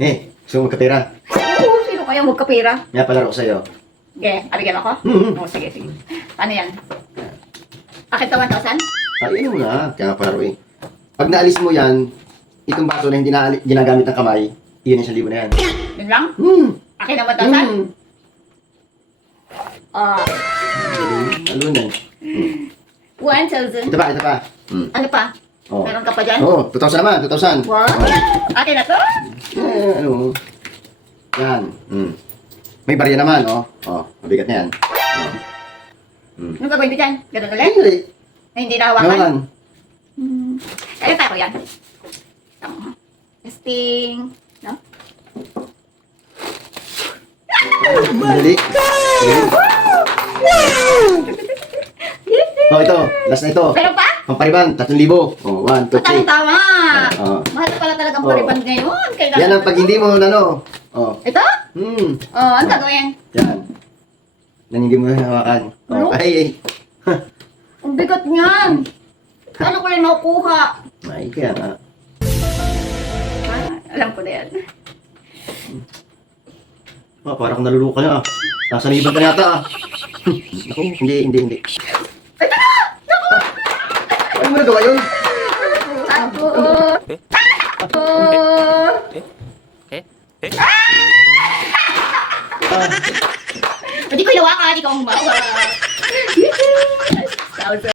Eh, gusto mo magkapera? Oo, sino kaya magkapira? May palaro ko sa'yo. Okay, abigyan ako? Mhm. Oo, sige, sige. Paano yan? Akin to 1,000? Ay, ano na, kaya nga palaro eh. Pag naalis mo yan, itong baso na hindi na ginagamit ng kamay, iyan yung 1,000 na yan. Yun lang? Hmm. Akin na 1,000? Hmm. Ah, Ano na eh. 1,000. Ito pa, ito pa. Hmm. Ano pa? Oh. Meron ka pa dyan? Oh, 2,000 naman, 2,000. What? Oh. Akin na to? Eh, ano. Yan. Hmm. May barya naman, oh. Oh, mabigat na yan. Oh. Hmm. Anong gagawin ko dyan? Ganun ulit? Hindi. Na hindi nahawakan? Nawakan. Hmm. Kaya tayo yan. Tama. Testing. No? Dali. Oh, ito. Last na ito. Meron pa? Pampariban, 3,000. Oh, 1, 2, Tama, 3. tama. Oo. Ang Oo. pariban ngayon. Kailangan. Yan ang pag hindi mo, ano. Oh. Ito? Hmm. Oh, ano gagawin? Yan. Yan hindi mo hawakan. Ano? Oh, ay, ay. Ang bigat niyan. Paano ko rin makukuha? Ay, kaya nga. Ah, alam ko na yan. Oh, parang naluluka na ah. Nasa liban ka na yata ah. Ako, hindi, hindi, hindi. Ito na! Ano mo nagawa yun? Ako. Ako. Hindi ko ilawakan, ikaw ang bawa.